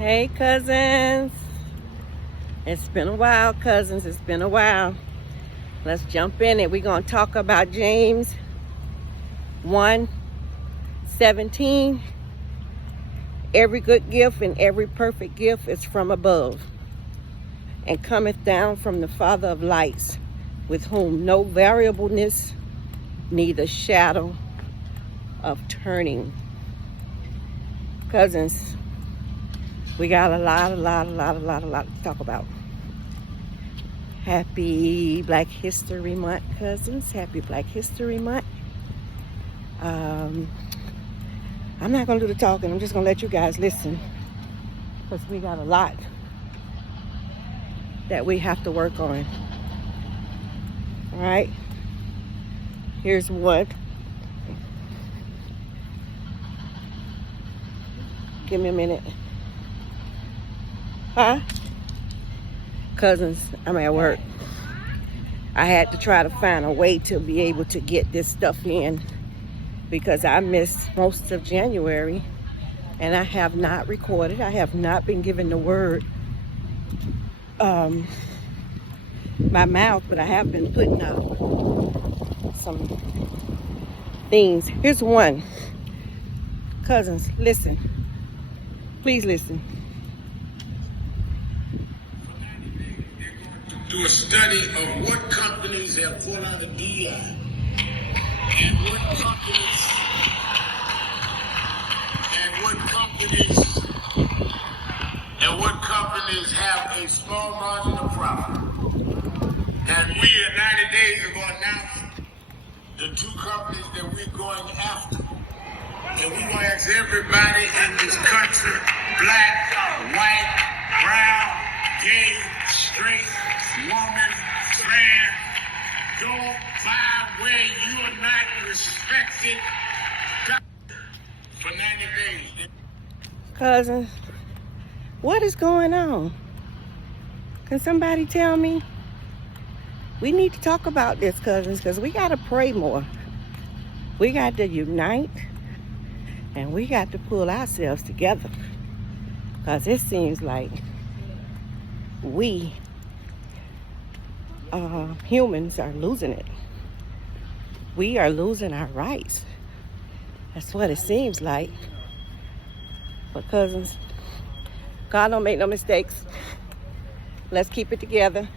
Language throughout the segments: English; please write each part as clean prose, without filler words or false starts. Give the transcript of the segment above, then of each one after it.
Hey, cousins. It's been a while, cousins. It's been a while. Let's jump in it. We're going to talk about James 1:17. Every good gift and every perfect gift is from above, and cometh down from the Father of lights, with whom no variableness, neither shadow of turning. Cousins, we got a lot to talk about. Happy Black History Month, cousins. Happy Black History Month. I'm not going to do the talking. I'm just going to let you guys listen, because we got a lot that we have to work on. All right? Here's one. Give me a minute. Huh? Cousins, I'm at work. I had to try to find a way to be able to get this stuff in, because I missed most of January and I have not recorded. I have not been given the word by mouth, but I have been putting out some things. Here's one. Cousins, listen. Please listen. Do a study of what companies have pulled out of DI and what companies have a small margin of profit. And we in 90 days are going to announce the two companies that we're going after. And we're going to ask everybody in this country, black, white, brown, gay, straight, woman, trans, go buy where you are not respected for 90 days. Cousins, what is going on? Can somebody tell me? We need to talk about this, cousins, because we got to pray more. We got to unite, and we got to pull ourselves together, because it seems like we humans are losing it. We are losing our rights. That's what it seems like. But cousins, God don't make no mistakes. Let's keep it together.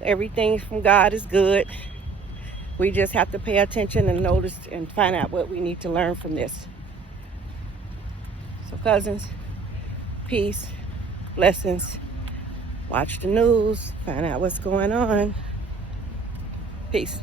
Everything from God is good. We just have to pay attention and notice and find out what we need to learn from this. So cousins, peace, blessings. Watch the news, find out what's going on. Peace.